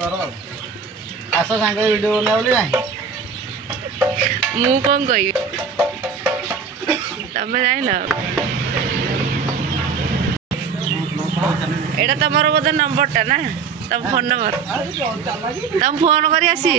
आस सांग वीडियो बना बोली ना मु कौन कही तमें जान एटा तमर बोधे नंबर टा ना तम फोन नंबर तम फोन करी आसी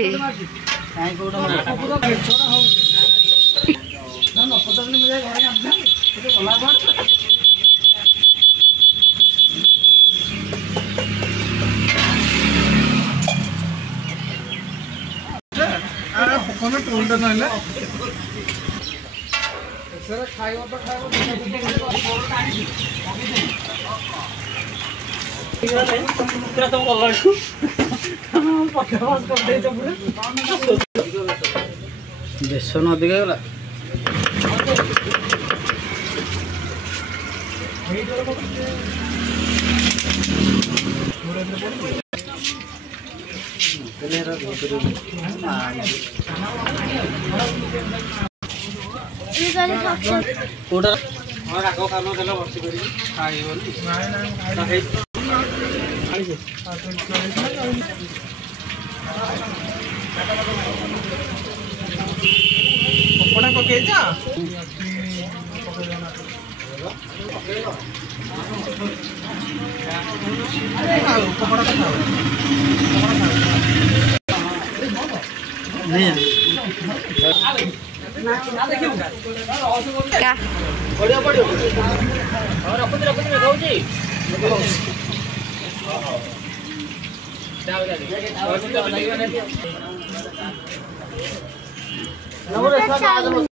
बेसन अधिक गला कोटा राग खाना देला बस करी खाई बोली कपड़ा पके जा कपड़ा नहीं क्या बढ़िया बढ़िया रखो